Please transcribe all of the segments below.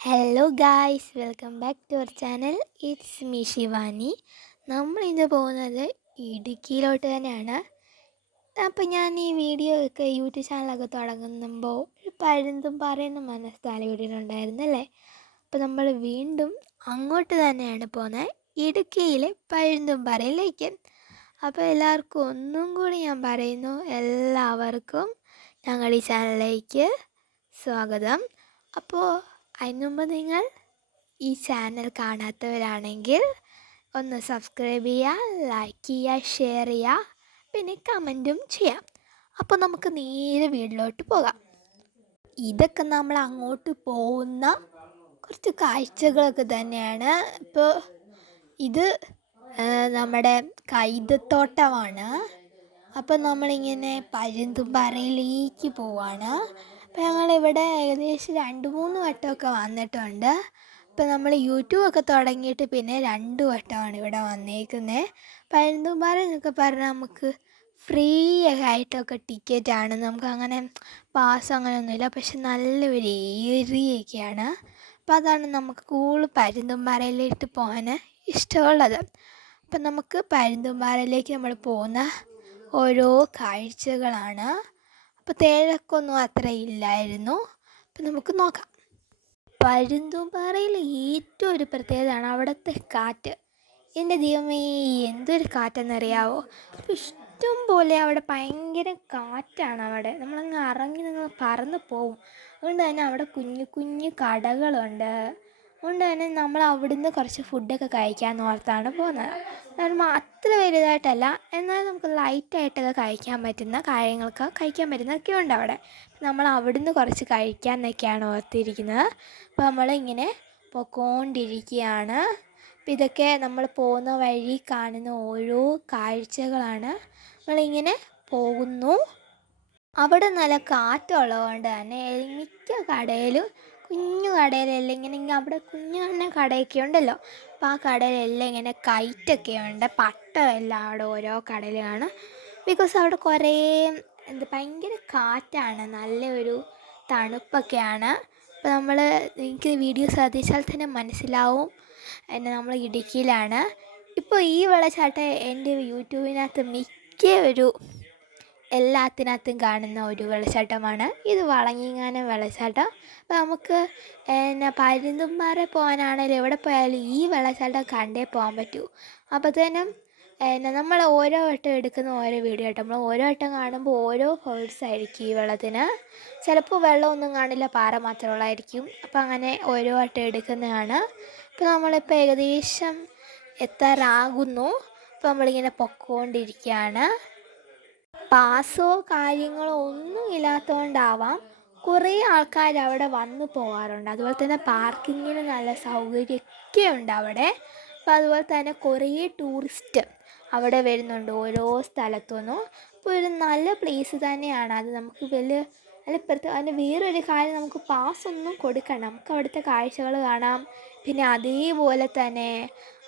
Hello guys, welcome back to our channel. It's me Shivani. നമ്മളിന്ന് പോകുന്നത് ഇടുക്കിയിലോട്ട് തന്നെയാണ്. അപ്പോൾ ഞാൻ ഈ വീഡിയോ ഒക്കെ യൂട്യൂബ് ചാനലൊക്കെ തുടങ്ങുമ്പോൾ ഒരു പരുന്തും പറയുന്ന മനസ്ഥലം ഇട്ടിട്ടുണ്ടായിരുന്നല്ലേ. അപ്പോൾ നമ്മൾ വീണ്ടും അങ്ങോട്ട് തന്നെയാണ് പോകുന്നത്, ഇടുക്കിയിലെ പരുന്തും പറയിലേക്ക്. അപ്പോൾ എല്ലാവർക്കും ഒന്നും കൂടി ഞാൻ പറയുന്നു, എല്ലാവർക്കും ഞങ്ങളുടെ ഈ ചാനലിലേക്ക് സ്വാഗതം. അപ്പോൾ അതിനു മുമ്പ് നിങ്ങൾ ഈ ചാനൽ കാണാത്തവരാണെങ്കിൽ ഒന്ന് സബ്സ്ക്രൈബ് ചെയ്യുക, ലൈക്ക് ചെയ്യുക, ഷെയർ ചെയ്യുക, പിന്നെ കമൻറ്റും ചെയ്യാം. അപ്പോൾ നമുക്ക് നേരെ വീട്ടിലോട്ട് പോകാം. ഇതൊക്കെ നമ്മൾ അങ്ങോട്ട് പോകുന്ന കുറച്ച് കാഴ്ചകളൊക്കെ തന്നെയാണ്. ഇപ്പോൾ ഇത് നമ്മുടെ കൈതത്തോട്ടമാണ്. അപ്പം നമ്മളിങ്ങനെ പരുന്തുംപാറയിലേക്ക് പോവാണ്. അപ്പോൾ ഞങ്ങളിവിടെ ഏകദേശം 2-3 വട്ടമൊക്കെ വന്നിട്ടുണ്ട്. അപ്പോൾ നമ്മൾ യൂട്യൂബൊക്കെ തുടങ്ങിയിട്ട് പിന്നെ 2 വട്ടമാണ് ഇവിടെ വന്നേക്കുന്നത്. പരുന്തുംപാറ എന്നൊക്കെ പറഞ്ഞാൽ നമുക്ക് ഫ്രീ ആയിട്ടൊക്കെ ടിക്കറ്റാണ്. നമുക്കങ്ങനെ പാസ് അങ്ങനെയൊന്നുമില്ല, പക്ഷെ നല്ലൊരു ഏരിയയൊക്കെയാണ്. അപ്പോൾ അതാണ് നമുക്ക് കൂടുതൽ പരുന്തുംപാറയിലേക്ക് പോകാൻ ഇഷ്ടമുള്ളത്. അപ്പം നമുക്ക് പരുന്തുംപാറയിലേക്ക് നമ്മൾ പോകുന്ന ഓരോ കാഴ്ചകളാണ്. അപ്പോൾ തിരക്കൊന്നും അത്ര ഇല്ലായിരുന്നു. അപ്പം നമുക്ക് നോക്കാം. പരുന്തുംപാറയിൽ ഏറ്റവും ഒരു പ്രത്യേകതയാണ് അവിടുത്തെ കാറ്റ്. എൻ്റെ ദൈവമേ, എന്തൊരു കാറ്റെന്നറിയാവോ! അപ്പോൾ ഇഷ്ടം പോലെ അവിടെ ഭയങ്കര കാറ്റാണ്. അവിടെ നമ്മളങ്ങ് ഇറങ്ങി നിങ്ങൾ പറന്ന് പോവും. അതുകൊണ്ട് തന്നെ അവിടെ കുഞ്ഞു കുഞ്ഞു കടകളുണ്ട്. അതുകൊണ്ട് തന്നെ നമ്മൾ അവിടുന്ന് കുറച്ച് ഫുഡൊക്കെ കഴിക്കാമെന്ന് ഓർത്താണ് പോകുന്നത്. കാരണം അത്ര വലുതായിട്ടല്ല, എന്നാൽ നമുക്ക് ലൈറ്റായിട്ടൊക്കെ കഴിക്കാൻ പറ്റുന്ന കാര്യങ്ങളൊക്കെ കഴിക്കാൻ പറ്റുന്നതൊക്കെ ഉണ്ട് അവിടെ. നമ്മൾ അവിടുന്ന് കുറച്ച് കഴിക്കാമെന്നൊക്കെയാണ് ഓർത്തിരിക്കുന്നത്. അപ്പോൾ നമ്മളിങ്ങനെ പോയിക്കൊണ്ടിരിക്കുകയാണ്. അപ്പോൾ ഇതൊക്കെ നമ്മൾ പോകുന്ന വഴി കാണുന്ന ഓരോ കാഴ്ചകളാണ്. നമ്മളിങ്ങനെ പോകുന്നു. അവിടെ നല്ല കാറ്റുള്ളതുകൊണ്ട് തന്നെ മിക്ക കടയിലും, കുഞ്ഞു കടയിലെല്ലാം ഇങ്ങനെ അവിടെ കുഞ്ഞു കുഞ്ഞു കടയൊക്കെ ഉണ്ടല്ലോ, അപ്പോൾ ആ കടയിലെല്ലാം ഇങ്ങനെ കയറ്റൊക്കെ ഉണ്ട്. പട്ടമെല്ലാം അവിടെ ഓരോ കടയിലാണ്. ബിക്കോസ് അവിടെ കുറേ ഭയങ്കര കാറ്റാണ്, നല്ലൊരു തണുപ്പൊക്കെയാണ്. അപ്പോൾ എനിക്ക് വീഡിയോ ശ്രദ്ധിച്ചാൽ തന്നെ മനസ്സിലാവും നമ്മൾ ഇടുക്കിയിലാണ്. ഇപ്പോൾ ഈ വെള്ളച്ചാട്ടം എൻ്റെ യൂട്യൂബിനകത്ത് എല്ലാത്തിനകത്തും കാണുന്ന ഒരു വെള്ളച്ചാട്ടമാണ്. ഇത് വളങ്ങിങ്ങാനം വെള്ളച്ചാട്ടം. അപ്പോൾ നമുക്ക് പരുന്തുംപാറ പോകാനാണെങ്കിലും എവിടെ പോയാലും ഈ വെള്ളച്ചാട്ടം കണ്ടേ പോകാൻ പറ്റൂ. അപ്പോഴത്തേനും നമ്മൾ ഓരോ വട്ടം എടുക്കുന്ന ഓരോ വീഡിയോ ആയിട്ട് നമ്മൾ ഓരോ വട്ടം കാണുമ്പോൾ ഓരോ ഫോഴ്സ് ആയിരിക്കും ഈ വെള്ളത്തിന്. ചിലപ്പോൾ വെള്ളമൊന്നും കാണില്ല, പാറ മാത്രമുള്ളതായിരിക്കും. അപ്പോൾ അങ്ങനെ ഓരോ വട്ടം എടുക്കുന്നതാണ്. ഇപ്പോൾ നമ്മളിപ്പോൾ ഏകദേശം എത്താറാകുന്നു. അപ്പോൾ നമ്മളിങ്ങനെ പൊക്കോണ്ടിരിക്കുകയാണ്. പാസോ കാര്യങ്ങളോ ഒന്നും ഇല്ലാത്തതുകൊണ്ടാവാം കുറേ ആൾക്കാർ അവിടെ വന്നു പോകാറുണ്ട്. അതുപോലെ തന്നെ പാർക്കിങ്ങിന് നല്ല സൗകര്യമൊക്കെ ഉണ്ട് അവിടെ. അപ്പോൾ അതുപോലെ തന്നെ കുറേ ടൂറിസ്റ്റ് അവിടെ വരുന്നുണ്ട് ഓരോ സ്ഥലത്തു നിന്നും. അപ്പോൾ ഒരു നല്ല പ്ലേസ് തന്നെയാണ് അത്. നമുക്ക് അതിന് വേറൊരു കാര്യം, നമുക്ക് പാസ്സൊന്നും കൊടുക്കണം, നമുക്ക് അവിടുത്തെ കാഴ്ചകൾ കാണാം. പിന്നെ അതേപോലെ തന്നെ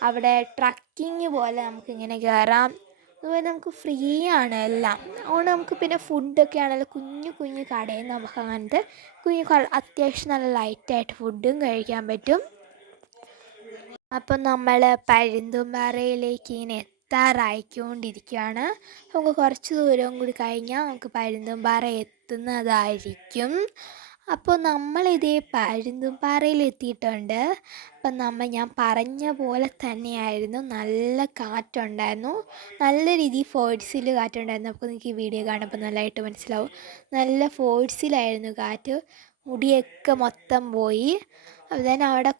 അവിടെ ട്രക്കിങ് പോലെ നമുക്കിങ്ങനെ കയറാം. അതുപോലെ നമുക്ക് ഫ്രീ ആണ് എല്ലാം. അതുകൊണ്ട് നമുക്ക് പിന്നെ ഫുഡൊക്കെ ആണെങ്കിലും കുഞ്ഞു കുഞ്ഞു കടയിൽ നിന്ന് നമുക്ക് അങ്ങനത്തെ അത്യാവശ്യം നല്ല ലൈറ്റായിട്ട് ഫുഡും കഴിക്കാൻ പറ്റും. അപ്പം നമ്മൾ പരുന്തുംപാറയിലേക്ക് ഇങ്ങനെ എത്താറായിക്കൊണ്ടിരിക്കുകയാണ്. നമുക്ക് കുറച്ച് ദൂരം കൂടി കഴിഞ്ഞാൽ നമുക്ക് പരുന്തുംപാറ എത്തുന്നതായിരിക്കും. അപ്പോൾ നമ്മളിതേ പരുന്തുംപാറയിൽ എത്തിയിട്ടുണ്ട്. അപ്പം ഞാൻ പറഞ്ഞ പോലെ തന്നെയായിരുന്നു, നല്ല കാറ്റുണ്ടായിരുന്നു, നല്ല രീതിയിൽ ഫോഴ്സിൽ കാറ്റുണ്ടായിരുന്നു. അപ്പോൾ നിങ്ങൾക്ക് ഈ വീഡിയോ കാണുമ്പോൾ നല്ലതായിട്ട് മനസ്സിലാവും. നല്ല ഫോഴ്സിലായിരുന്നു കാറ്റ്, മുടിയൊക്കെ മൊത്തം പോയി. അതുതന്നെ അവിടെ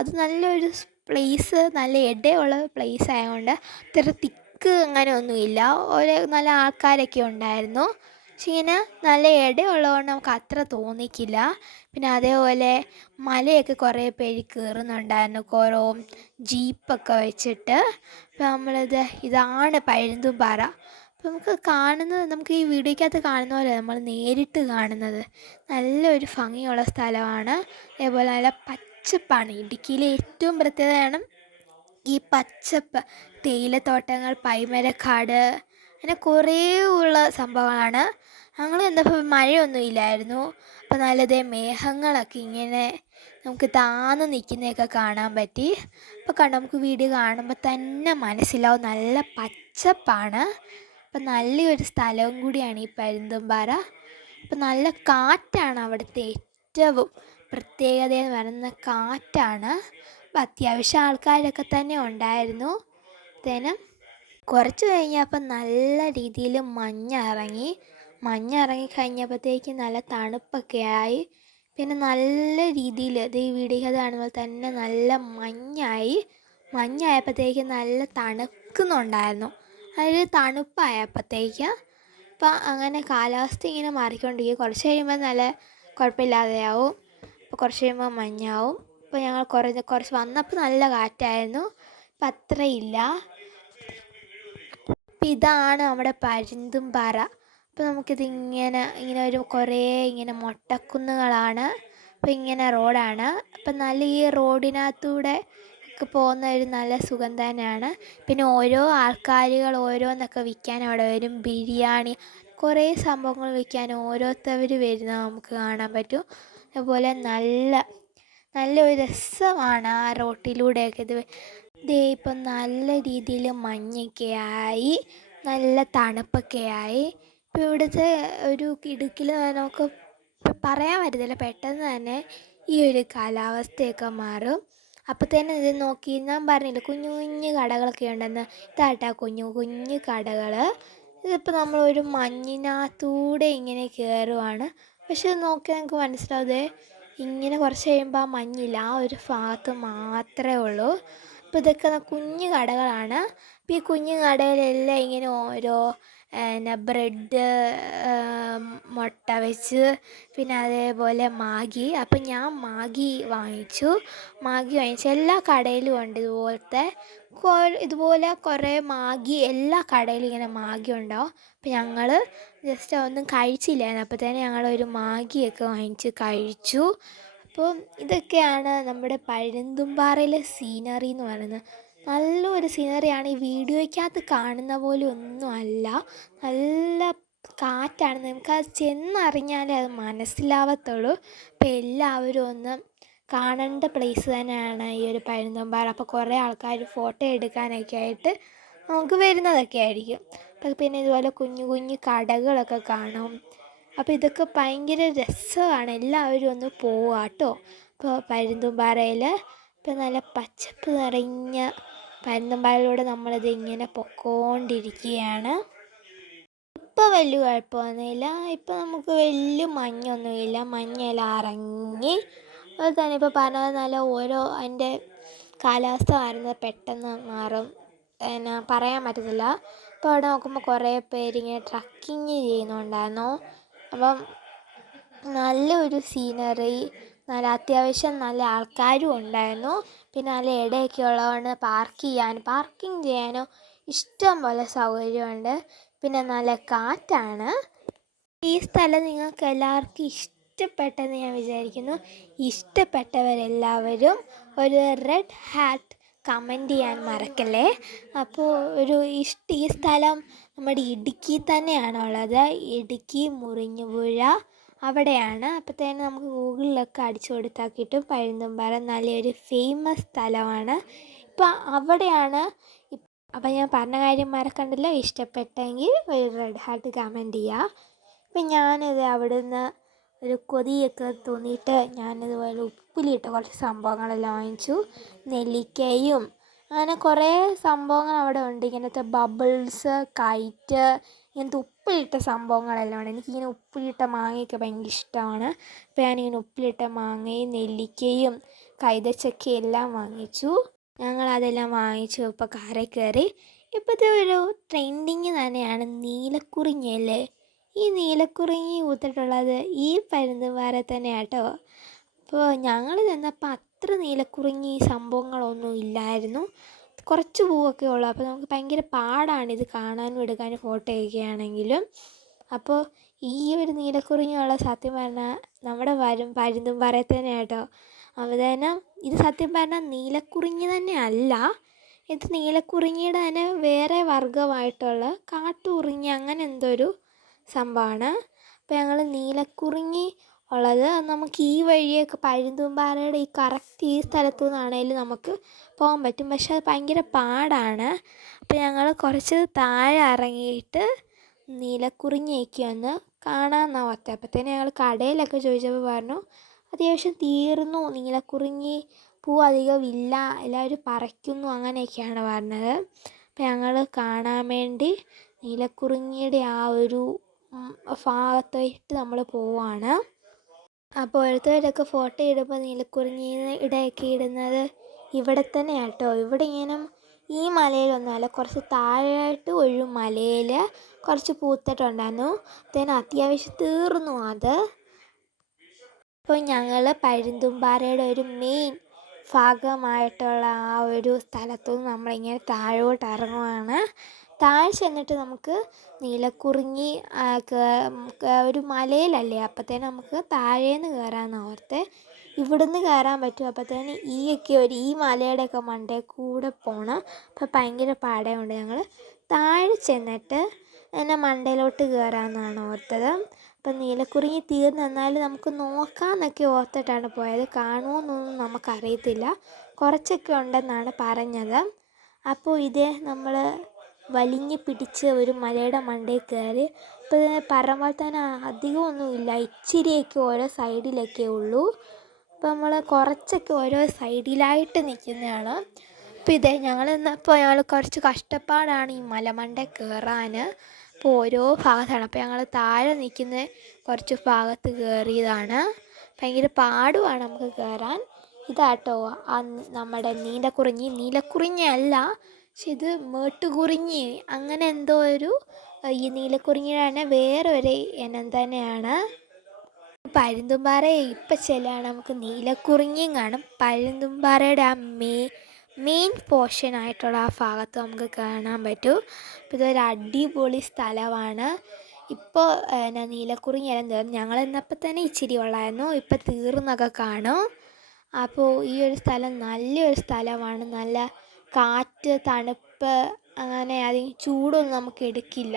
അത് നല്ലൊരു പ്ലേസ്, നല്ല ഇടയുള്ള പ്ലേസ് ആയതുകൊണ്ട് അത്ര തിക്ക് അങ്ങനെ ഒന്നുമില്ല. നല്ല ആൾക്കാരൊക്കെ ഉണ്ടായിരുന്നു. പക്ഷെ ഇങ്ങനെ നല്ല ഇടയുള്ളതുകൊണ്ട് നമുക്ക് അത്ര തോന്നിക്കില്ല. പിന്നെ അതേപോലെ മലയൊക്കെ കുറേ പേര് കയറുന്നുണ്ടായിരുന്നു, കുറേ ജീപ്പൊക്കെ വെച്ചിട്ട്. അപ്പോൾ ഇതാണ് പരുന്തുംപാറ. അപ്പോൾ നമുക്ക് ഈ വീഡിയോയ്ക്കകത്ത് കാണുന്ന പോലെ നമ്മൾ നേരിട്ട് കാണുന്നത് നല്ലൊരു ഭംഗിയുള്ള സ്ഥലമാണ്. അതേപോലെ നല്ല പച്ചപ്പാണ്. ഇടുക്കിയിലെ ഏറ്റവും പ്രത്യേകതയാണ് ഈ പച്ചപ്പ്. തേയിലത്തോട്ടങ്ങൾ, പൈമരക്കാട്, അങ്ങനെ കുറേ ഉള്ള സംഭവങ്ങളാണ്. ഞങ്ങൾ ചെന്നപ്പോൾ മഴയൊന്നും ഇല്ലായിരുന്നു. അപ്പോൾ നല്ലതേ മേഘങ്ങളൊക്കെ ഇങ്ങനെ നമുക്ക് താന്ന് നിൽക്കുന്നതൊക്കെ കാണാൻ പറ്റി. അപ്പോൾ കണ്ടോ, നമുക്ക് വീഡിയോ കാണുമ്പോൾ തന്നെ മനസ്സിലാവും നല്ല പച്ചപ്പാണ്. അപ്പം നല്ലൊരു സ്ഥലവും കൂടിയാണ് ഈ പരുന്തുംപാറ. അപ്പം നല്ല കാറ്റാണ് അവിടുത്തെ ഏറ്റവും പ്രത്യേകത എന്ന് പറയുന്ന കാറ്റാണ്. അപ്പം അത്യാവശ്യം ആൾക്കാരൊക്കെ തന്നെ ഉണ്ടായിരുന്നു. തേനും കുറച്ച് കഴിഞ്ഞപ്പോൾ നല്ല രീതിയിൽ മഞ്ഞിറങ്ങി കഴിഞ്ഞപ്പോഴത്തേക്ക് നല്ല തണുപ്പൊക്കെ ആയി. പിന്നെ നല്ല രീതിയിൽ ഇത് ഈ വീഡിയോ കാണുമ്പോൾ തന്നെ നല്ല മഞ്ഞായപ്പോഴത്തേക്ക് നല്ല തണുക്കുന്നുണ്ടായിരുന്നു. അതൊരു തണുപ്പായപ്പോഴത്തേക്ക് അപ്പം അങ്ങനെ കാലാവസ്ഥ ഇങ്ങനെ മാറിക്കൊണ്ടിരിക്കും. കുറച്ച് കഴിയുമ്പോൾ നല്ല കുഴപ്പമില്ലാതെയാവും. അപ്പോൾ കുറച്ച് കഴിയുമ്പോൾ മഞ്ഞാവും. ഇപ്പോൾ ഞങ്ങൾ കുറച്ച് വന്നപ്പോൾ നല്ല കാറ്റായിരുന്നു. ഇപ്പം അത്രയില്ല. അപ്പം ഇതാണ് നമ്മുടെ പരുന്തുംപാറ. അപ്പോൾ നമുക്കിതിങ്ങനെ ഒരു കുറേ ഇങ്ങനെ മൊട്ടക്കുന്നുകളാണ്. അപ്പോൾ ഇങ്ങനെ റോഡാണ്. അപ്പം നല്ല ഈ റോഡിനകത്തൂടെ ഒക്കെ പോകുന്ന ഒരു നല്ല സുഖം തന്നെയാണ്. പിന്നെ ഓരോ ആൾക്കാരുകൾ ഓരോന്നൊക്കെ വിൽക്കാൻ അവിടെ വരും. ബിരിയാണി കുറേ സംഭവങ്ങൾ വിൽക്കാൻ ഓരോരുത്തർ വരുന്നത് നമുക്ക് കാണാൻ പറ്റും. അതുപോലെ നല്ലൊരു രസമാണ് ആ റോട്ടിലൂടെയൊക്കെ ദേ ഇപ്പം നല്ല രീതിയിൽ മഞ്ഞൊക്കെ ആയി, നല്ല തണുപ്പൊക്കെ ആയി. ഇപ്പോൾ ഇവിടുത്തെ ഒരു ഇടുക്കിൽ നമുക്ക് പറയാൻ പറ്റത്തില്ല, പെട്ടെന്ന് തന്നെ ഈ ഒരു കാലാവസ്ഥയൊക്കെ മാറും. അപ്പോൾ തന്നെ ഇത് നോക്കി, ഞാൻ പറഞ്ഞില്ല കുഞ്ഞു കുഞ്ഞു കടകളൊക്കെ ഉണ്ടെന്ന്. ഇതാട്ടാ കുഞ്ഞു കുഞ്ഞു കടകൾ. ഇതിപ്പോൾ നമ്മളൊരു മഞ്ഞിനകത്തൂടെ ഇങ്ങനെ കയറുവാണ്. പക്ഷെ നോക്കിയാൽ നമുക്ക് മനസ്സിലാവുന്നത് ഇങ്ങനെ കുറച്ച് കഴിയുമ്പോൾ ആ മഞ്ഞില്ല, ആ ഒരു ഭാഗത്ത് മാത്രമേ ഉള്ളൂ. അപ്പോൾ ഇതൊക്കെ കുഞ്ഞു കടകളാണ്. അപ്പോൾ ഈ കുഞ്ഞു കടയിലെല്ലാം ഇങ്ങനെ ഓരോ ബ്രെഡ്, മുട്ട വെച്ച്, പിന്നെ അതേപോലെ മാഗി. അപ്പം ഞാൻ മാഗി വാങ്ങിച്ചു. എല്ലാ കടയിലും ഉണ്ട് ഇതുപോലെ കുറേ മാഗി. എല്ലാ കടയിലും ഇങ്ങനെ മാഗി ഉണ്ടാവും. അപ്പം ഞങ്ങൾ ജസ്റ്റ് ഒന്നും കഴിച്ചില്ലായിരുന്നു. അപ്പോൾ തന്നെ ഞങ്ങളൊരു മാഗിയൊക്കെ വാങ്ങിച്ച് കഴിച്ചു. അപ്പോൾ ഇതൊക്കെയാണ് നമ്മുടെ പരുന്തുംപാറയിലെ സീനറി എന്ന് പറയുന്നത്. നല്ലൊരു സീനറിയാണ്. ഈ വീഡിയോയ്ക്കകത്ത് കാണുന്ന പോലെ ഒന്നും അല്ല. നല്ല കാറ്റാണ്. നമുക്കത് ചെന്നറിഞ്ഞാലേ അത് മനസ്സിലാവത്തുള്ളൂ. അപ്പോൾ എല്ലാവരും ഒന്ന് കാണേണ്ട പ്ലേസ് തന്നെയാണ് ഈ ഒരു പരുന്തുംപാറ. അപ്പോൾ കുറേ ആൾക്കാർ ഫോട്ടോ എടുക്കാനൊക്കെ ആയിട്ട് നമുക്ക് വരുന്നതൊക്കെ ആയിരിക്കും. അപ്പോൾ പിന്നെ ഇതുപോലെ കുഞ്ഞു കുഞ്ഞു കടകളൊക്കെ കാണും. അപ്പോൾ ഇതൊക്കെ ഭയങ്കര രസമാണ്. എല്ലാവരും ഒന്ന് പോവുക കേട്ടോ. ഇപ്പോൾ പരുന്തുംപാറയിൽ ഇപ്പോൾ നല്ല പച്ചപ്പ് നിറഞ്ഞ പരുന്തുംപാറയിലൂടെ നമ്മളിത് ഇങ്ങനെ പൊക്കോണ്ടിരിക്കുകയാണ്. ഇപ്പോൾ വലിയ കുഴപ്പമൊന്നുമില്ല. ഇപ്പോൾ നമുക്ക് വലിയ മഞ്ഞൊന്നുമില്ല, മഞ്ഞെല്ലാം ഇറങ്ങി. അതുപോലെ തന്നെ ഇപ്പോൾ പറഞ്ഞത് നല്ല ഓരോ അതിൻ്റെ കാലാവസ്ഥ മാറുന്നത് പെട്ടെന്ന് മാറും, പിന്നെ പറയാൻ പറ്റത്തില്ല. ഇപ്പോൾ അവിടെ നോക്കുമ്പോൾ കുറേ പേരിങ്ങനെ ട്രക്കിങ് ചെയ്യുന്നുണ്ടായിരുന്നു. അപ്പം നല്ലൊരു സീനറി, നല്ല അത്യാവശ്യം നല്ല ആൾക്കാരും ഉണ്ടായിരുന്നു. പിന്നെ നല്ല ഇടയൊക്കെ ഉള്ളതുകൊണ്ട് പാർക്കിംഗ് ചെയ്യാനോ ഇഷ്ടം പോലെ സൗകര്യമുണ്ട്. പിന്നെ നല്ല കാറ്റാണ്. ഈ സ്ഥലം നിങ്ങൾക്ക് എല്ലാവർക്കും ഇഷ്ടപ്പെട്ടെന്ന് ഞാൻ വിചാരിക്കുന്നു. ഇഷ്ടപ്പെട്ടവരെല്ലാവരും ഒരു റെഡ് ഹാർട്ട് കമൻറ്റ് ചെയ്യാൻ മറക്കല്ലേ. അപ്പോൾ ഈ സ്ഥലം നമ്മുടെ ഇടുക്കി തന്നെയാണുള്ളത്. ഇടുക്കി മുറിഞ്ഞുപുഴ അവിടെയാണ്. അപ്പോഴത്തേനും നമുക്ക് ഗൂഗിളിലൊക്കെ അടിച്ചു കൊടുത്താൽ കിട്ടും. പരുന്തുംപാറ നല്ലൊരു ഫേമസ് സ്ഥലമാണ്. ഇപ്പം അവിടെയാണ്. അപ്പം ഞാൻ പറഞ്ഞ കാര്യം മറക്കണ്ടല്ലോ. ഇഷ്ടപ്പെട്ടെങ്കിൽ ഒരു റെഡ് ഹാർട്ട് കമൻറ്റ് ചെയ്യുക. അപ്പം ഞാനിത് അവിടുന്ന് ഒരു കൊതിയൊക്കെ തോന്നിയിട്ട് ഞാനിതുപോലെ ഉപ്പിലിട്ട കുറച്ച് സംഭവങ്ങളെല്ലാം വാങ്ങിച്ചു. നെല്ലിക്കയും അങ്ങനെ കുറേ സംഭവങ്ങൾ അവിടെ ഉണ്ട്. ഇങ്ങനത്തെ ബബിൾസ്, കൈറ്റ്, ഇങ്ങനത്തെ ഉപ്പിലിട്ട സംഭവങ്ങളെല്ലാം ഉണ്ട്. എനിക്കിങ്ങനെ ഉപ്പിലിട്ട മാങ്ങയൊക്കെ ഭയങ്കര ഇഷ്ടമാണ്. അപ്പോൾ ഞാനിങ്ങനെ ഉപ്പിലിട്ട മാങ്ങയും നെല്ലിക്കയും കൈതച്ചക്കയും എല്ലാം വാങ്ങിച്ചു. ഞങ്ങളതെല്ലാം വാങ്ങിച്ചു. ഇപ്പോൾ കാറിൽ കയറി. ഇപ്പോഴത്തെ ഒരു ട്രെൻഡിങ് തന്നെയാണ് നീലക്കുറിഞ്ഞിയല്ലേ. ഈ നീലക്കുറിഞ്ഞി പൂത്തിട്ടുള്ളത് ഈ പരുന്തുംപാറ തന്നെയാണ് കേട്ടോ. അപ്പോൾ ഞങ്ങൾ ചെന്നപ്പോൾ അത്ര നീലക്കുറിഞ്ഞി സംഭവങ്ങളൊന്നും ഇല്ലായിരുന്നു. കുറച്ച് പൂവൊക്കെ ഉള്ളൂ. അപ്പോൾ നമുക്ക് ഭയങ്കര പാടാണ് ഇത് കാണാനും എടുക്കാനും ഫോട്ടോ ഒക്കെയാണെങ്കിലും. അപ്പോൾ ഈ ഒരു നീലക്കുറിഞ്ഞിയുള്ള സത്യം പറഞ്ഞാൽ നമ്മുടെ പരുന്തുംപാറയിൽ തന്നെയാണ് കേട്ടോ. അവതരണം ഇത് സത്യം പറഞ്ഞാൽ നീലക്കുറിഞ്ഞി തന്നെ അല്ല. ഇത് നീലക്കുറിഞ്ഞിയുടെ തന്നെ വേറെ വർഗ്ഗമായിട്ടുള്ള കാട്ടുകുറിഞ്ഞി അങ്ങനെ എന്തോ ഒരു സംഭവമാണ്. അപ്പോൾ ഞങ്ങൾ നീലക്കുറിഞ്ഞി ഉള്ളത് നമുക്ക് ഈ വഴിയൊക്കെ പരുന്തുംപാറയുടെ ഈ കറക്റ്റ് ഈ സ്ഥലത്തു നിന്നാണെങ്കിലും നമുക്ക് പോകാൻ പറ്റും. പക്ഷെ അത് ഭയങ്കര പാടാണ്. അപ്പോൾ ഞങ്ങൾ കുറച്ച് താഴെ ഇറങ്ങിയിട്ട് നീലക്കുറിഞ്ഞിയൊക്കെ ഒന്ന് കാണാമെന്നാണ് ഓർത്തത്. അപ്പോഴത്തേനും ഞങ്ങൾ കടയിലൊക്കെ ചോദിച്ചപ്പോൾ പറഞ്ഞു അത്യാവശ്യം തീർന്നു, നീലക്കുറിഞ്ഞി പൂ അധികം ഇല്ല, എല്ലാവരും പറിക്കുന്നു അങ്ങനെയൊക്കെയാണ് പറഞ്ഞത്. അപ്പോൾ ഞങ്ങൾ കാണാൻ വേണ്ടി നീലക്കുറിഞ്ഞിയുടെ ആ ഒരു ഭാഗത്തായിട്ട് നമ്മൾ പോവാണ്. അപ്പോൾ ഓരോരുത്തരൊക്കെ ഫോട്ടോ ഇടുമ്പോൾ നീലക്കുറിഞ്ഞിയുടെ ഇടയൊക്കെ ഇടുന്നത് ഇവിടെ തന്നെയാണ് കേട്ടോ. ഇവിടെ ഇങ്ങനെ ഈ മലയിലൊന്നുമല്ല, കുറച്ച് താഴെയായിട്ട് ഒരു മലയിൽ കുറച്ച് പൂത്തിട്ടുണ്ടായിരുന്നു. അത്യാവശ്യം തീർന്നു അത്. അപ്പോൾ ഞങ്ങൾ പരുന്തുംപാറയുടെ ഒരു മെയിൻ ഭാഗമായിട്ടുള്ള ആ ഒരു സ്ഥലത്തുനിന്ന് നമ്മളിങ്ങനെ താഴോട്ട് ഇറങ്ങുവാണ്. താഴെ ചെന്നിട്ട് നമുക്ക് നീലക്കുറിഞ്ഞി ഒരു മലയിലല്ലേ, അപ്പോഴത്തേനും നമുക്ക് താഴേന്ന് കയറാമെന്ന് ഓർത്ത്. ഇവിടുന്ന് കയറാൻ പറ്റും. അപ്പോഴത്തേന് ഈ മലയുടെയൊക്കെ മണ്ടയിൽ കൂടെ പോകണം. അപ്പോൾ ഭയങ്കര പാടയുണ്ട്. ഞങ്ങൾ താഴെ ചെന്നിട്ട് മണ്ടയിലോട്ട് കയറാമെന്നാണ് ഓർത്തത്. അപ്പം നീലക്കുറിഞ്ഞി തീർന്നെന്നാലും നമുക്ക് നോക്കാമെന്നൊക്കെ ഓർത്തിട്ടാണ് പോയത്. കാണുമോയെന്നൊന്നും നമുക്കറിയത്തില്ല, കുറച്ചൊക്കെ ഉണ്ടെന്നാണ് പറഞ്ഞത്. അപ്പോൾ നമ്മൾ വലിഞ്ഞ് പിടിച്ച് ഒരു മലയുടെ മണ്ടയിൽ കയറി. ഇപ്പോൾ പറയുമ്പോൾ തന്നെ അധികമൊന്നുമില്ല, ഇച്ചിരിയൊക്കെ ഓരോ സൈഡിലൊക്കെ ഉള്ളൂ. അപ്പോൾ നമ്മൾ കുറച്ചൊക്കെ ഓരോ സൈഡിലായിട്ട് നിൽക്കുന്നതാണ്. അപ്പോൾ ഞങ്ങൾ കുറച്ച് കഷ്ടപ്പാടാണ് ഈ മലമണ്ടയിൽ കയറാൻ. അപ്പോൾ ഓരോ ഭാഗത്താണ്. അപ്പോൾ ഞങ്ങൾ താഴെ നിൽക്കുന്ന കുറച്ച് ഭാഗത്ത് കയറിയതാണ്. ഭയങ്കര പാടുമാണ് നമുക്ക് കയറാൻ. ഇതാട്ടോ നമ്മുടെ നീലക്കുറിഞ്ഞി അല്ല, പക്ഷെ ഇത് മേട്ടുകുറിഞ്ഞി അങ്ങനെ എന്തോ ഈ നീലക്കുറിഞ്ഞിയുടെ തന്നെ വേറൊരു ഇനം തന്നെയാണ്. പരുന്തുംപാറയെ ഇപ്പം ചെല്ലുകയാണ് നമുക്ക് നീലക്കുറിഞ്ഞിയും കാണും. പരുന്തുംപാറയുടെ ആ മെയിൻ പോർഷനായിട്ടുള്ള ആ ഭാഗത്ത് നമുക്ക് കാണാൻ പറ്റും. അപ്പോൾ ഇതൊരു അടിപൊളി സ്ഥലമാണ്. ഇപ്പോൾ നീലക്കുറിഞ്ഞി എല്ലാം തീർന്നു. ഞങ്ങൾ എന്നപ്പോൾ തന്നെ ഇച്ചിരി ഉള്ളായിരുന്നു, ഇപ്പം തീർന്നൊക്കെ കാണും. അപ്പോൾ ഈ ഒരു സ്ഥലം നല്ലൊരു സ്ഥലമാണ്. നല്ല കാറ്റ്, തണുപ്പ്, അങ്ങനെ അധികം ചൂടൊന്നും നമുക്ക് എടുക്കില്ല.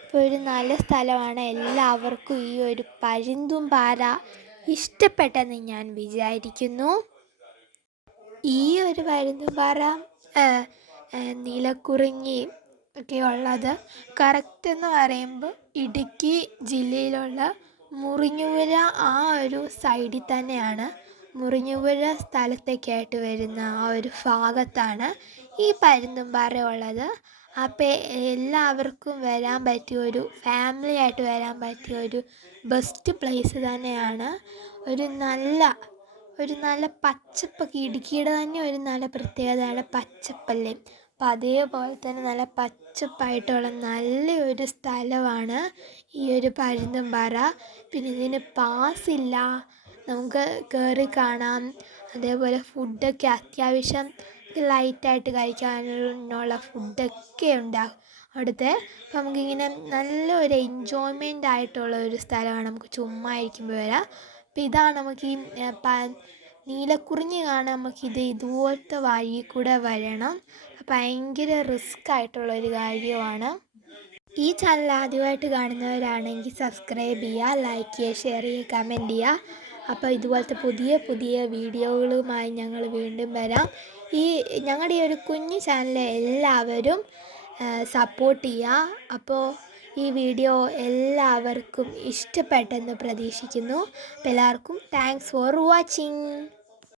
അപ്പോൾ ഒരു നല്ല സ്ഥലമാണ്. എല്ലാവർക്കും ഈ ഒരു പരുന്തുംപാറ ഇഷ്ടപ്പെട്ടെന്ന് ഞാൻ വിചാരിക്കുന്നു. ഈ ഒരു പരുന്തുംപാറ നീലക്കുറിഞ്ഞി ഒക്കെ ഉള്ളത് കറക്റ്റ് എന്ന് പറയുമ്പോൾ ഇടുക്കി ജില്ലയിലുള്ള മുറിഞ്ഞുപുഴ ആ ഒരു സൈഡിൽ തന്നെയാണ്. മുറിഞ്ഞുപുഴ സ്ഥലത്തേക്കായിട്ട് വരുന്ന ആ ഒരു ഭാഗത്താണ് ഈ പരുന്തുംപാറ ഉള്ളത്. അപ്പോൾ എല്ലാവർക്കും വരാൻ പറ്റിയ ഒരു ഫാമിലി ആയിട്ട് വരാൻ പറ്റിയ ഒരു ബെസ്റ്റ് പ്ലേസ് തന്നെയാണ്. ഒരു നല്ല പച്ചപ്പൊക്കെ, ഇടുക്കിയുടെ തന്നെ ഒരു നല്ല പ്രത്യേകതയാണ് പച്ചപ്പല്ലേ. അപ്പം അതേപോലെ തന്നെ നല്ല പച്ചപ്പായിട്ടുള്ള നല്ലൊരു സ്ഥലമാണ് ഈ ഒരു പരുന്തുംപാറ. പിന്നെ ഇതിന് പാസ്സില്ല, നമുക്ക് കയറി കാണാം. അതേപോലെ ഫുഡൊക്കെ അത്യാവശ്യം ലൈറ്റായിട്ട് കഴിക്കാനുള്ള ഫുഡൊക്കെ ഉണ്ടാകും അവിടുത്തെ. അപ്പം നമുക്കിങ്ങനെ നല്ലൊരു എൻജോയ്മെൻ്റ് ആയിട്ടുള്ള ഒരു സ്ഥലമാണ്, നമുക്ക് ചുമ്മാ ഇരിക്കുമ്പോൾ വരാം. അപ്പം ഇതാണ് നമുക്ക് ഈ നീലക്കുറിഞ്ഞി കാണാൻ നമുക്ക് ഇതുപോലത്തെ വഴി കൂടെ വരണം. ഭയങ്കര റിസ്ക് ആയിട്ടുള്ളൊരു കാര്യമാണ്. ഈ ചാനൽ ആദ്യമായിട്ട് കാണുന്നവരാണെങ്കിൽ സബ്സ്ക്രൈബ് ചെയ്യുക, ലൈക്ക് ചെയ്യുക, ഷെയർ ചെയ്യുക, കമൻറ്റ് ചെയ്യുക. അപ്പോൾ ഇതുപോലത്തെ പുതിയ വീഡിയോകളുമായി ഞങ്ങൾ വീണ്ടും വരാം. ഞങ്ങളുടെ ഈ ഒരു കുഞ്ഞു ചാനൽ എല്ലാവരും സപ്പോർട്ട് ചെയ്യുക. അപ്പോൾ ഈ വീഡിയോ എല്ലാവർക്കും ഇഷ്ടപ്പെട്ടെന്ന് പ്രതീക്ഷിക്കുന്നു. അപ്പോൾ എല്ലാവർക്കും താങ്ക്സ് ഫോർ വാച്ചിങ്.